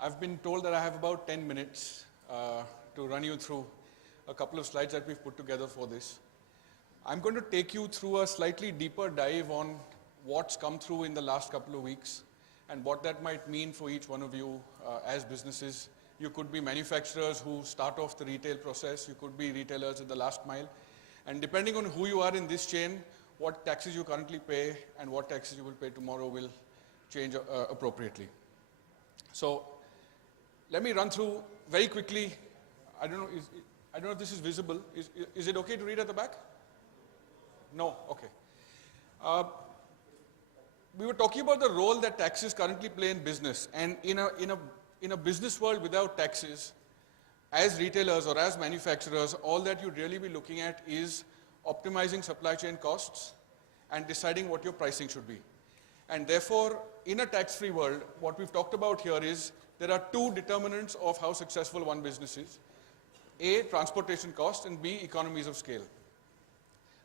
I've been told that I have about 10 minutes to run you through a couple of slides that we've put together for this. I'm going to take you through a slightly deeper dive on what's come through in the last couple of weeks and what that might mean for each one of you as businesses. You could be manufacturers who start off the retail process. You could be retailers at the last mile. And depending on who you are in this chain, what taxes you currently pay and what taxes you will pay tomorrow will change appropriately. So let me run through very quickly. I don't know if this is visible. Is it okay to read at the back? No? Okay. We were talking about the role that taxes currently play in business. And in a business world without taxes, as retailers or as manufacturers, all that you'd really be looking at is optimizing supply chain costs and deciding what your pricing should be. And therefore, in a tax-free world, what we've talked about here is there are two determinants of how successful one business is. A, transportation cost, and B, economies of scale.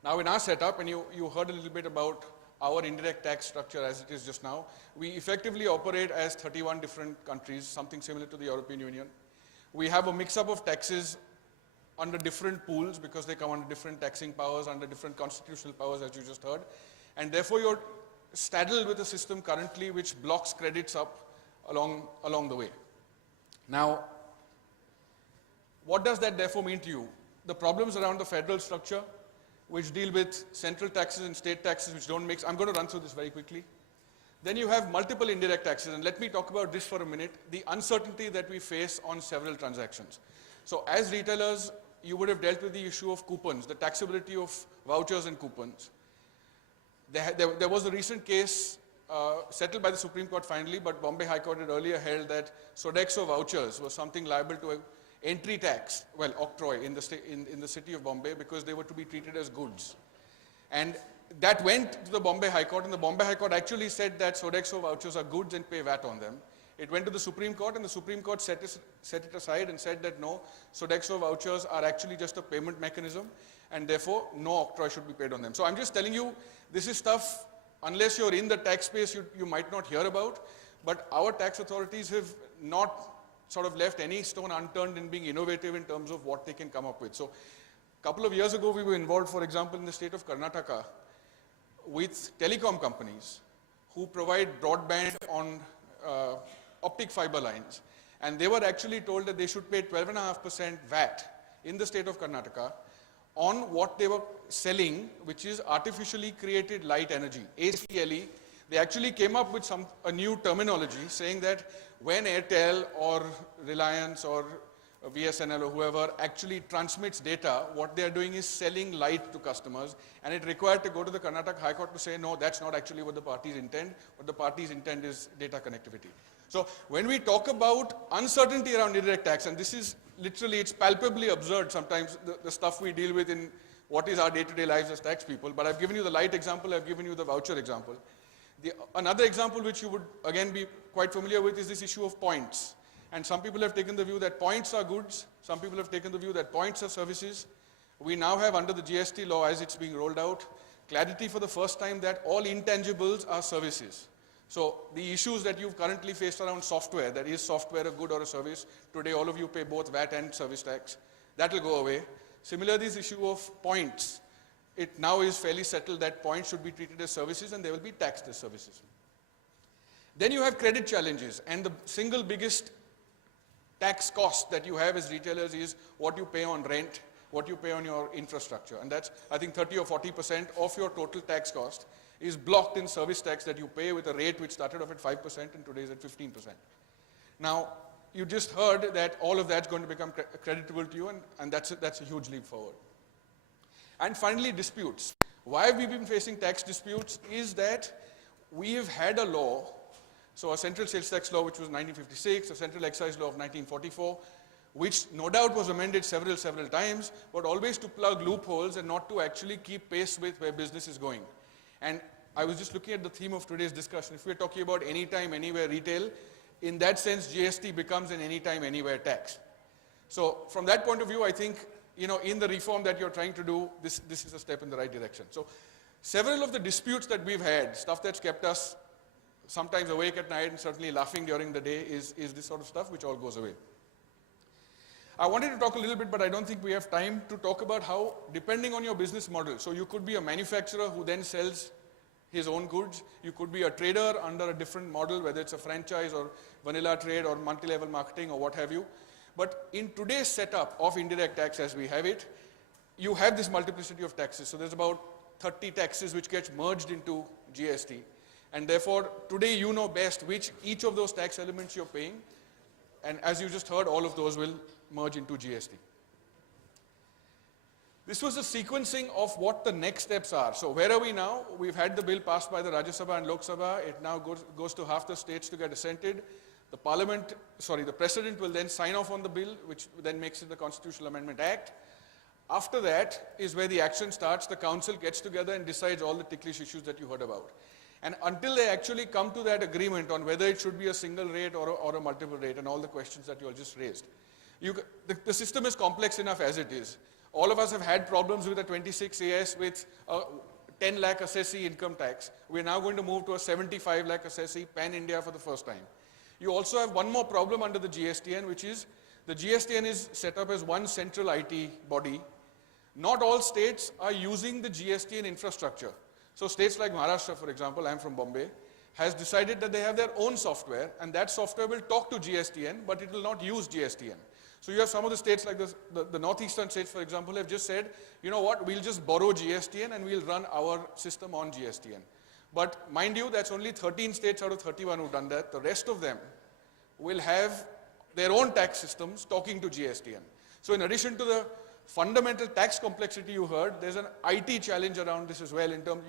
Now in our setup, and you heard a little bit about our indirect tax structure as it is just now, we effectively operate as 31 different countries, something similar to the European Union. We have a mix-up of taxes under different pools because they come under different taxing powers, under different constitutional powers, as you just heard. And therefore, you're saddled with a system currently which blocks credits up along the way. Now, what does that therefore mean to you? The problems around the federal structure, which deal with central taxes and state taxes which don't mix. I'm going to run through this very quickly. Then you have multiple indirect taxes, and let me talk about this for a minute, the uncertainty that we face on several transactions. So as retailers, you would have dealt with the issue of coupons, the taxability of vouchers and coupons. There was a recent case settled by the Supreme Court finally, but Bombay High Court had earlier held that Sodexo vouchers was something liable to entry tax, well, octroi in the city of Bombay because they were to be treated as goods. And that went to the Bombay High Court, and the Bombay High Court actually said that Sodexo vouchers are goods and pay VAT on them. It went to the Supreme Court, and the Supreme Court set it aside and said that no, Sodexo vouchers are actually just a payment mechanism, and therefore no octroi should be paid on them. So I'm just telling you, this is stuff, unless you're in the tax space, you might not hear about, but our tax authorities have not sort of left any stone unturned in being innovative in terms of what they can come up with. So a couple of years ago, we were involved, for example, in the state of Karnataka with telecom companies who provide broadband on optic fiber lines. And they were actually told that they should pay 12.5% VAT in the state of Karnataka on what they were selling, which is artificially created light energy, ACLE. They actually came up with a new terminology saying that when Airtel or Reliance or VSNL or whoever actually transmits data, what they are doing is selling light to customers, and it required to go to the Karnataka High Court to say, no, that's not actually what the parties intend. What the parties intend is data connectivity. So when we talk about uncertainty around indirect tax, and this is literally, it's palpably absurd sometimes, the stuff we deal with in what is our day-to-day lives as tax people, but I've given you the light example, I've given you the voucher example. Another example which you would again be quite familiar with is this issue of points. And some people have taken the view that points are goods. Some people have taken the view that points are services. We now have, under the GST law as it's being rolled out, clarity for the first time that all intangibles are services. So the issues that you've currently faced around software, that is software a good or a service, today all of you pay both VAT and service tax. That will go away. Similarly, this issue of points, it now is fairly settled that points should be treated as services and they will be taxed as services. Then you have credit challenges, and the single biggest tax cost that you have as retailers is what you pay on rent, what you pay on your infrastructure. And that's, I think, 30 or 40% of your total tax cost is blocked in service tax that you pay with a rate which started off at 5% and today is at 15%. Now, you just heard that all of that's going to become creditable to you, and that's a huge leap forward. And finally, disputes. Why have we been facing tax disputes is that we have had a law, so a central sales tax law which was 1956, a central excise law of 1944, which no doubt was amended several times, but always to plug loopholes and not to actually keep pace with where business is going. And I was just looking at the theme of today's discussion. If we're talking about anytime, anywhere retail, in that sense, GST becomes an anytime, anywhere tax. So from that point of view, I think, in the reform that you're trying to do, this is a step in the right direction. So several of the disputes that we've had, stuff that's kept us sometimes awake at night and certainly laughing during the day is this sort of stuff which all goes away. I wanted to talk a little bit, but I don't think we have time to talk about how, depending on your business model, so you could be a manufacturer who then sells his own goods. You could be a trader under a different model, whether it's a franchise or vanilla trade or multi-level marketing or what have you. But in today's setup of indirect tax as we have it, you have this multiplicity of taxes. So there's about 30 taxes which gets merged into GST. And therefore, today you know best which each of those tax elements you're paying. And as you just heard, all of those will merge into GST. This was a sequencing of what the next steps are. So where are we now? We've had the bill passed by the Rajya Sabha and Lok Sabha. It now goes to half the states to get assented. The President will then sign off on the bill, which then makes it the Constitutional Amendment Act. After that is where the action starts. The council gets together and decides all the ticklish issues that you heard about. And until they actually come to that agreement on whether it should be a single rate or a multiple rate and all the questions that you all just raised, the system is complex enough as it is. All of us have had problems with a 26 AS with a 10 lakh assessee income tax. We're now going to move to a 75 lakh assessee pan-India for the first time. You also have one more problem under the GSTN, which is the GSTN is set up as one central IT body. Not all states are using the GSTN infrastructure. So states like Maharashtra, for example, I'm from Bombay, has decided that they have their own software, and that software will talk to GSTN, but it will not use GSTN. So you have some of the states like the northeastern states, for example, have just said, you know what, we'll just borrow GSTN and we'll run our system on GSTN. But mind you, that's only 13 states out of 31 who've done that. The rest of them will have their own tax systems talking to GSTN. So in addition to the fundamental tax complexity you heard, there's an IT challenge around this as well in terms,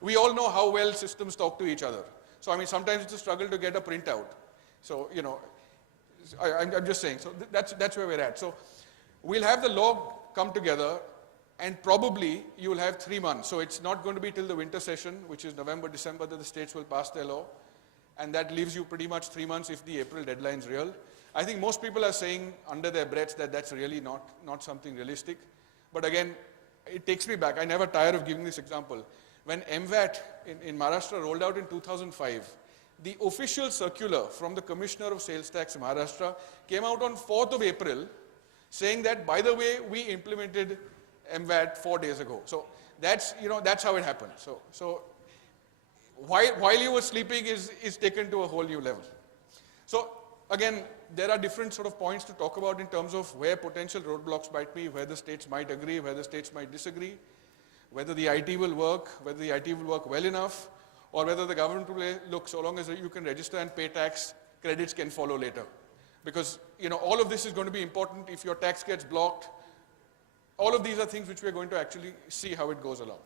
we all know how well systems talk to each other. So I mean, sometimes it's a struggle to get a printout. So, you know, I'm just saying, so that's where we're at. So we'll have the law come together and probably you'll have 3 months. So it's not going to be till the winter session, which is November, December, that the states will pass their law. And that leaves you pretty much 3 months if the April deadline's real. I think most people are saying under their breaths that that's really not something realistic. But again, it takes me back. I never tire of giving this example. When MVAT in Maharashtra rolled out in 2005, the official circular from the Commissioner of Sales Tax in Maharashtra came out on 4th of April saying that, by the way, we implemented MVAT 4 days ago. So that's how it happened. So while you were sleeping is taken to a whole new level. So again, there are different sort of points to talk about in terms of where potential roadblocks might be, where the states might agree, where the states might disagree, whether the IT will work, whether the IT will work well enough, or whether the government will look, so long as you can register and pay tax, credits can follow later. Because, you know, all of this is going to be important if your tax gets blocked. All of these are things which we're going to actually see how it goes along.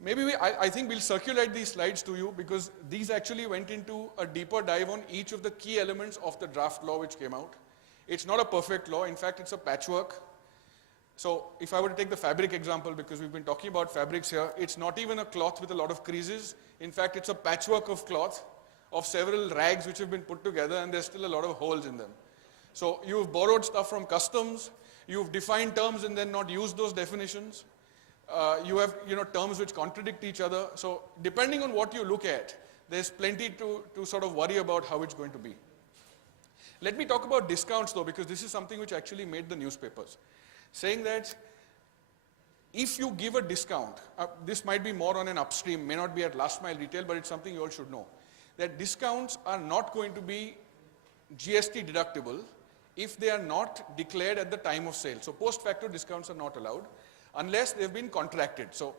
Maybe I think we'll circulate these slides to you because these actually went into a deeper dive on each of the key elements of the draft law which came out. It's not a perfect law. In fact, it's a patchwork. So if I were to take the fabric example, because we've been talking about fabrics here, it's not even a cloth with a lot of creases. In fact, it's a patchwork of cloth of several rags which have been put together, and there's still a lot of holes in them. So you've borrowed stuff from customs, you've defined terms and then not used those definitions. You have terms which contradict each other. So depending on what you look at, there's plenty to sort of worry about how it's going to be. Let me talk about discounts though, because this is something which actually made the newspapers. Saying that if you give a discount, this might be more on an upstream, may not be at last mile retail, but it's something you all should know, that discounts are not going to be GST deductible if they are not declared at the time of sale. So post facto discounts are not allowed unless they've been contracted. So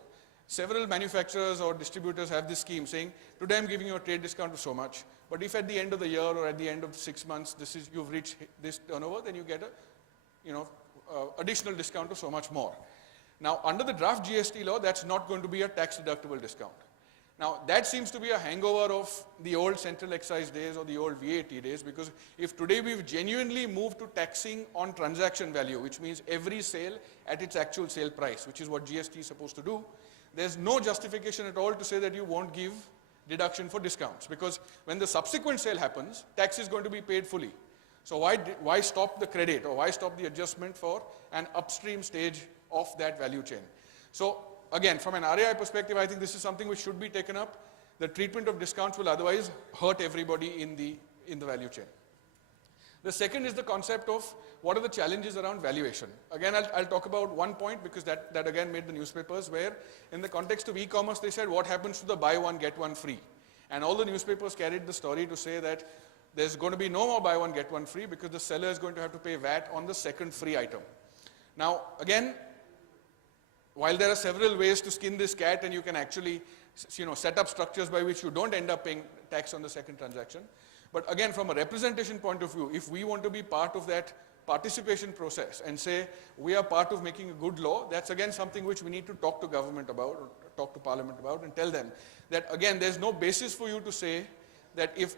several manufacturers or distributors have this scheme saying, today I'm giving you a trade discount of so much, but if at the end of the year or at the end of 6 months you've reached this turnover, then you get a additional discount of so much more. Now, under the draft GST law, that's not going to be a tax deductible discount. Now, that seems to be a hangover of the old central excise days or the old VAT days, because if today we've genuinely moved to taxing on transaction value, which means every sale at its actual sale price, which is what GST is supposed to do, there's no justification at all to say that you won't give deduction for discounts, because when the subsequent sale happens, tax is going to be paid fully. So why stop the credit or why stop the adjustment for an upstream stage of that value chain? So again, from an RAI perspective, I think this is something which should be taken up. the treatment of discounts will otherwise hurt everybody in the value chain. The second is the concept of what are the challenges around valuation. Again, I'll talk about one point because that again made the newspapers, where in the context of e-commerce they said what happens to the buy one get one free. And all the newspapers carried the story to say that there's going to be no more buy one get one free because the seller is going to have to pay VAT on the second free item. Now again, while there are several ways to skin this cat and you can actually set up structures by which you don't end up paying tax on the second transaction. But again, from a representation point of view, if we want to be part of that participation process and say we are part of making a good law, that's again something which we need to talk to government about, or talk to parliament about, and tell them that again, there's no basis for you to say that if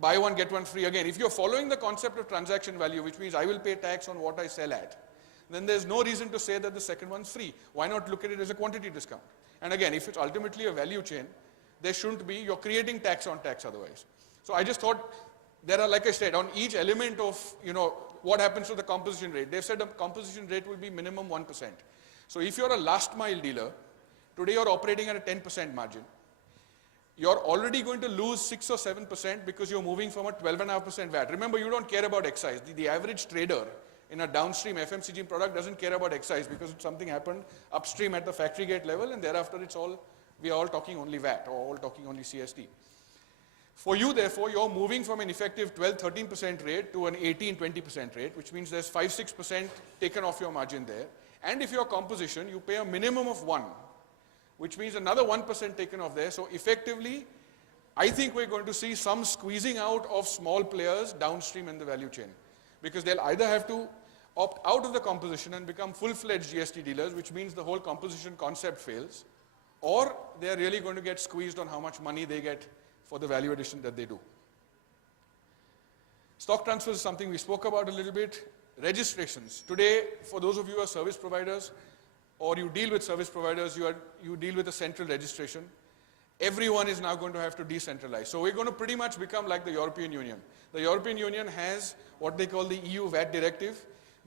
buy one get one free, again, if you're following the concept of transaction value, which means I will pay tax on what I sell at, then there's no reason to say that the second one's free. Why not look at it as a quantity discount? And again, if it's ultimately a value chain, there shouldn't be, you're creating tax on tax otherwise. So I just thought there are, like I said, on each element of, what happens to the composition rate. They've said the composition rate will be minimum 1%. So if you're a last mile dealer, today you're operating at a 10% margin. You're already going to lose 6 or 7% because you're moving from a 12.5% VAT. Remember, you don't care about excise. The average trader in a downstream FMCG product doesn't care about excise because something happened upstream at the factory gate level, and thereafter we are all talking only VAT or all talking only CST. For you, therefore, you're moving from an effective 12-13% rate to an 18-20% rate, which means there's 5-6% taken off your margin there. And if you're composition, you pay a minimum of 1, which means another 1% taken off there. So effectively, I think we're going to see some squeezing out of small players downstream in the value chain, because they'll either have to opt out of the composition and become full-fledged GST dealers, which means the whole composition concept fails, or they're really going to get squeezed on how much money they get for the value addition that they do. Stock transfers is something we spoke about a little bit. Registrations. Today, for those of you who are service providers, or you deal with service providers, you deal with a central registration. Everyone is now going to have to decentralize. So we're going to pretty much become like the European Union. The European Union has what they call the EU VAT directive.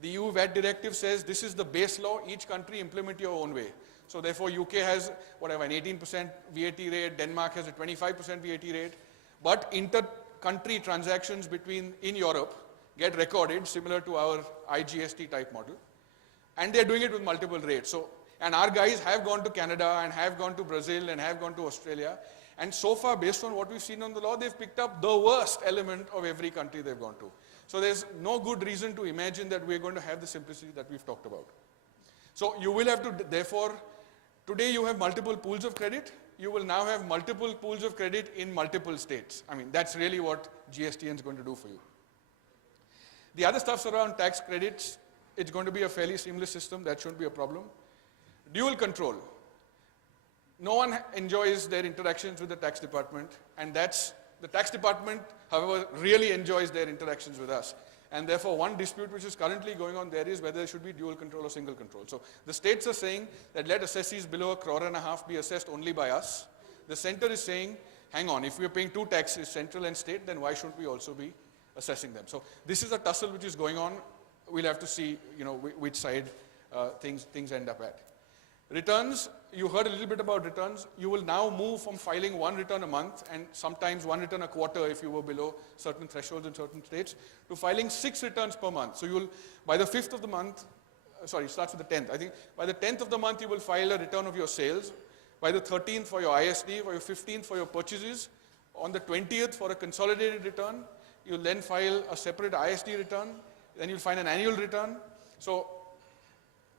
The EU VAT directive says this is the base law, each country implement your own way. So therefore UK has whatever, an 18% VAT rate, Denmark has a 25% VAT rate, but inter-country transactions in Europe get recorded similar to our IGST type model, and they're doing it with multiple rates. So, and our guys have gone to Canada and have gone to Brazil and have gone to Australia, and so far based on what we've seen on the law, they've picked up the worst element of every country they've gone to. So there's no good reason to imagine that we're going to have the simplicity that we've talked about. So you will have to, therefore, today you have multiple pools of credit. You will now have multiple pools of credit in multiple states. I mean, that's really what GSTN is going to do for you. The other stuff's around tax credits. It's going to be a fairly seamless system. That shouldn't be a problem. Dual control. No one enjoys their interactions with the tax department, and the tax department, however, really enjoys their interactions with us. And therefore, one dispute which is currently going on there is whether there should be dual control or single control. So the states are saying that let assessees below 1.5 crore be assessed only by us. The center is saying, hang on, if we're paying two taxes, central and state, then why shouldn't we also be assessing them? So this is a tussle which is going on. We'll have to see, which side things end up at. Returns, you heard a little bit about returns. You will now move from filing one return a month and sometimes one return a quarter if you were below certain thresholds in certain states, to filing 6 returns per month. So you will, by the 5th of the month, it starts with the 10th. I think by the 10th of the month you will file a return of your sales. By the 13th for your ISD, for your 15th for your purchases. On the 20th for a consolidated return, you'll then file a separate ISD return. Then you'll file an annual return. So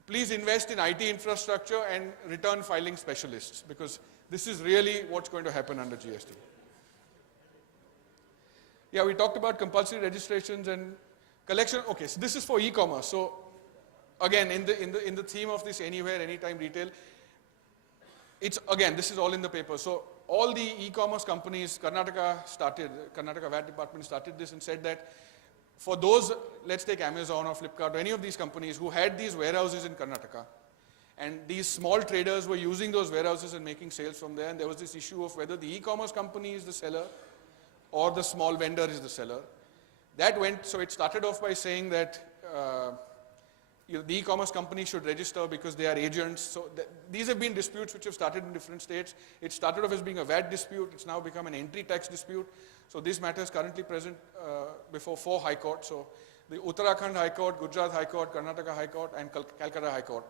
please invest in IT infrastructure and return filing specialists, because this is really what's going to happen under GST. Yeah, we talked about compulsory registrations and collection. Okay, so this is for e-commerce. So again, in the theme of this anywhere, anytime retail, it's again, this is all in the paper. So all the e-commerce companies, Karnataka VAT department started this and said that for those, let's take Amazon or Flipkart or any of these companies who had these warehouses in Karnataka, and these small traders were using those warehouses and making sales from there, and there was this issue of whether the e-commerce company is the seller or the small vendor is the seller. That went, so it started off by saying that the e-commerce company should register because they are agents. So these have been disputes which have started in different states. It started off as being a VAT dispute. It's now become an entry tax dispute. So this matter is currently present before 4 High Courts. So the Uttarakhand High Court, Gujarat High Court, Karnataka High Court, and Calcutta High Court.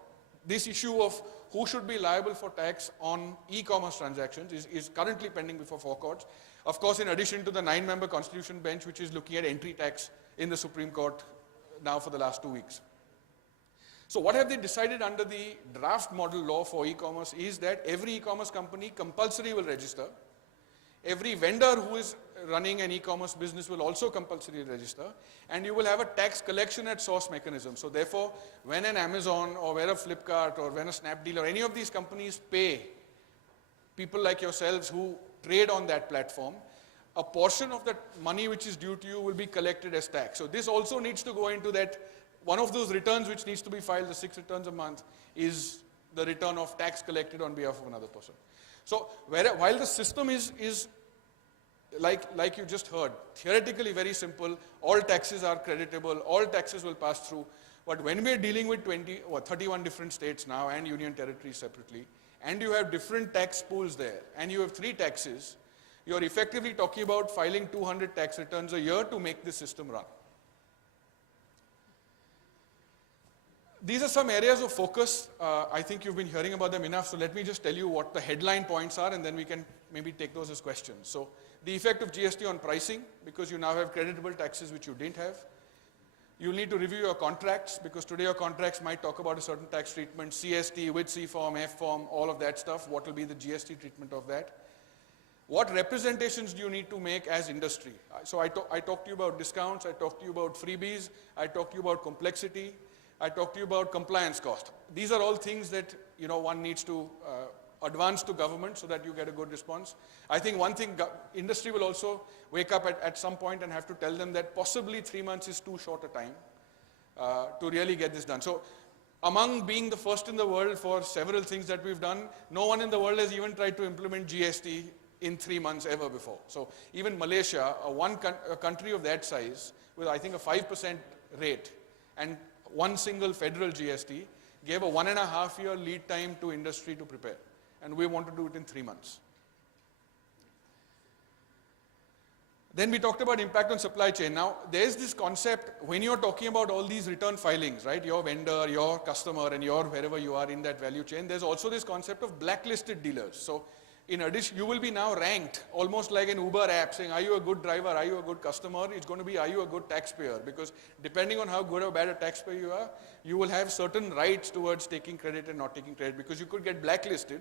This issue of who should be liable for tax on e-commerce transactions is currently pending before 4 courts. Of course, in addition to the 9-member constitution bench, which is looking at entry tax in the Supreme Court now for the last 2 weeks. So what have they decided under the draft model law for e-commerce is that every e-commerce company compulsory will register. Every vendor who is running an e-commerce business will also compulsory register, and you will have a tax collection at source mechanism. So therefore, when an Amazon or when a Flipkart or when a Snapdeal or any of these companies pay people like yourselves who trade on that platform, a portion of that money which is due to you will be collected as tax. So this also needs to go into that. One of those returns which needs to be filed, the 6 returns a month, is the return of tax collected on behalf of another person. So while the system is like you just heard, theoretically very simple, all taxes are creditable, all taxes will pass through. But when we are dealing with 31 different states now and union territories separately, and you have different tax pools there, and you have 3 taxes, you're effectively talking about filing 200 tax returns a year to make this system run. These are some areas of focus. I think you've been hearing about them enough, so let me just tell you what the headline points are, and then we can maybe take those as questions. So the effect of GST on pricing, because you now have creditable taxes which you didn't have. You'll need to review your contracts, because today your contracts might talk about a certain tax treatment, CST, with C form, F form, all of that stuff. What will be the GST treatment of that? What representations do you need to make as industry? So I talked to you about discounts, I talked to you about freebies, I talked to you about complexity, I talked to you about compliance cost. These are all things that one needs to advance to government so that you get a good response. I think one thing, industry will also wake up at some point and have to tell them that possibly 3 months is too short a time to really get this done. So among being the first in the world for several things that we've done, no one in the world has even tried to implement GST in 3 months ever before. So even Malaysia, a country of that size, with I think a 5% rate and one single federal GST, gave a 1.5-year lead time to industry to prepare. And we want to do it in 3 months. Then we talked about impact on supply chain. Now, there's this concept, when you're talking about all these return filings, right, your vendor, your customer, and your wherever you are in that value chain, there's also this concept of blacklisted dealers. So in addition, you will be now ranked almost like an Uber app saying, are you a good driver, are you a good customer? It's going to be, are you a good taxpayer? Because depending on how good or bad a taxpayer you are, you will have certain rights towards taking credit and not taking credit, because you could get blacklisted,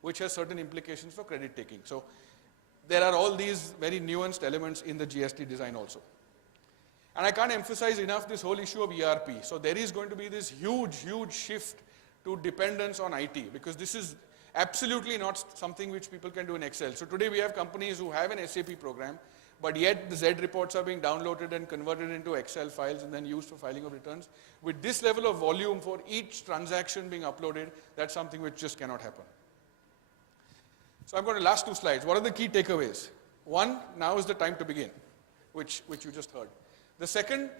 which has certain implications for credit taking. So there are all these very nuanced elements in the GST design also. And I can't emphasize enough this whole issue of ERP. So there is going to be this huge shift to dependence on IT, because this is absolutely not something which people can do in Excel. So today we have companies who have an SAP program, but yet the Z reports are being downloaded and converted into Excel files and then used for filing of returns. With this level of volume for each transaction being uploaded, that's something which just cannot happen. So I'm going to last 2 slides. What are the key takeaways? One, now is the time to begin, which you just heard. The second,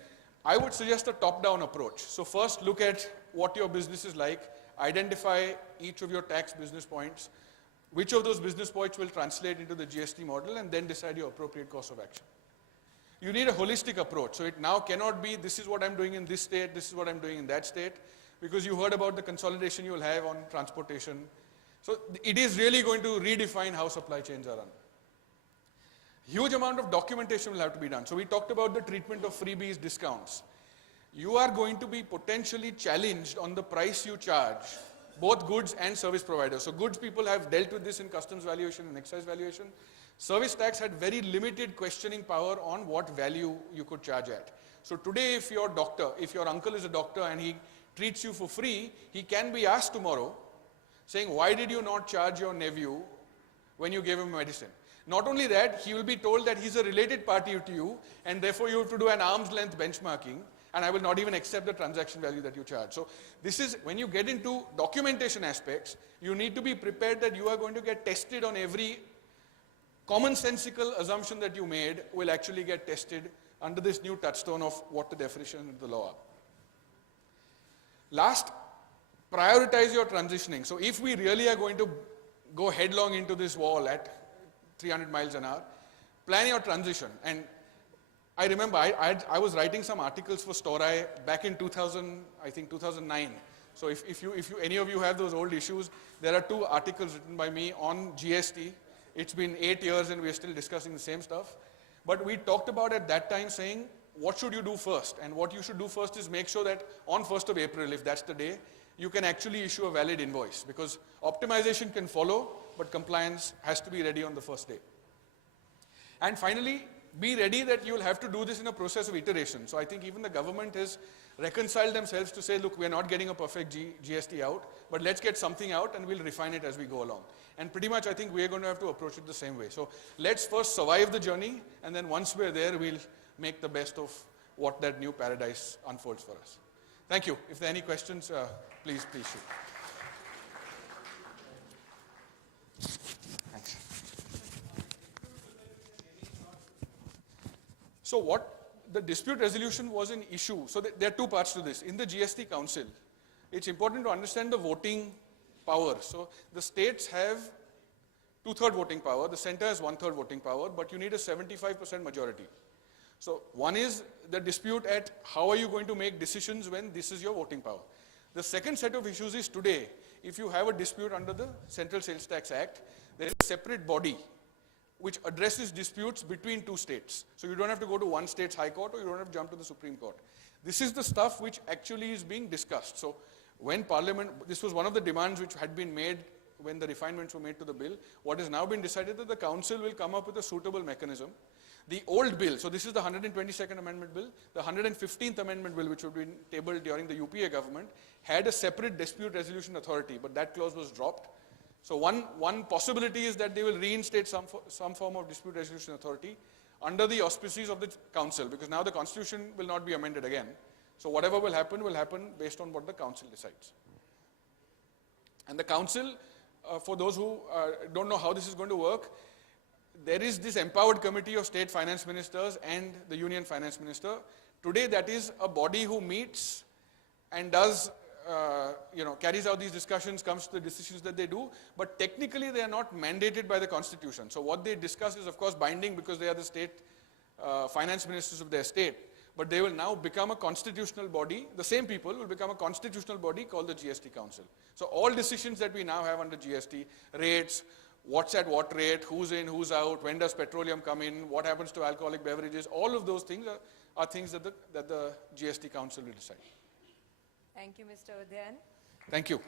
I would suggest a top-down approach. So first, look at what your business is like, identify each of your tax business points, which of those business points will translate into the GST model, and then decide your appropriate course of action. You need a holistic approach. So it now cannot be, this is what I'm doing in this state, this is what I'm doing in that state, because you heard about the consolidation you will have on transportation. So it is really going to redefine how supply chains are run. Huge amount of documentation will have to be done. So we talked about the treatment of freebies, discounts. You are going to be potentially challenged on the price you charge, both goods and service providers. So goods people have dealt with this in customs valuation and excise valuation. Service tax had very limited questioning power on what value you could charge at. So today if your uncle is a doctor and he treats you for free, he can be asked tomorrow, saying, why did you not charge your nephew when you gave him medicine? Not only that, he will be told that he's a related party to you, and therefore you have to do an arm's length benchmarking, and I will not even accept the transaction value that you charge. So this is, when you get into documentation aspects, you need to be prepared that you are going to get tested on every commonsensical assumption that you made will actually get tested under this new touchstone of what the definition of the law are. Last, prioritize your transitioning. So if we really are going to go headlong into this wall at 300 miles an hour, plan your transition. And I remember I was writing some articles for Storai back in 2000, I think 2009. So if any of you have those old issues, there are 2 articles written by me on GST. It's been 8 years and we're still discussing the same stuff. But we talked about at that time saying, what should you do first? And what you should do first is make sure that on 1st of April, if that's the day, you can actually issue a valid invoice, because optimization can follow, but compliance has to be ready on the first day. And finally, be ready that you'll have to do this in a process of iteration. So I think even the government has reconciled themselves to say, look, we're not getting a perfect GST out, but let's get something out and we'll refine it as we go along. And pretty much I think we're going to have to approach it the same way. So let's first survive the journey, and then once we're there, we'll make the best of what that new paradise unfolds for us. Thank you. If there are any questions, please shoot. Thanks. So what the dispute resolution was an issue. So there are 2 parts to this. In the GST Council, it's important to understand the voting power. So the states have 2/3 voting power, the center has 1/3 voting power, but you need a 75% majority. So one is the dispute at how are you going to make decisions when this is your voting power. The second set of issues is today, if you have a dispute under the Central Sales Tax Act, there is a separate body which addresses disputes between 2 states. So you don't have to go to one state's high court, or you don't have to jump to the Supreme Court. This is the stuff which actually is being discussed. So when Parliament, this was one of the demands which had been made when the refinements were made to the bill. What has now been decided that the Council will come up with a suitable mechanism. The old bill, so this is the 122nd Amendment Bill, the 115th Amendment Bill, which would be tabled during the UPA government, had a separate dispute resolution authority, but that clause was dropped. So one possibility is that they will reinstate some form of dispute resolution authority under the auspices of the Council, because now the Constitution will not be amended again. So whatever will happen based on what the Council decides. And the Council, for those who don't know how this is going to work, there is this empowered committee of state finance ministers and the union finance minister. Today that is a body who meets and does, carries out these discussions, comes to the decisions that they do, but technically they are not mandated by the Constitution. So what they discuss is of course binding because they are the state finance ministers of their state, but they will now become a constitutional body. The same people will become a constitutional body called the GST Council. So all decisions that we now have under GST, rates, what's at what rate, who's in, who's out, when does petroleum come in, what happens to alcoholic beverages, all of those things are things that the GST Council will decide. Thank you, Mr. Udyan. Thank you.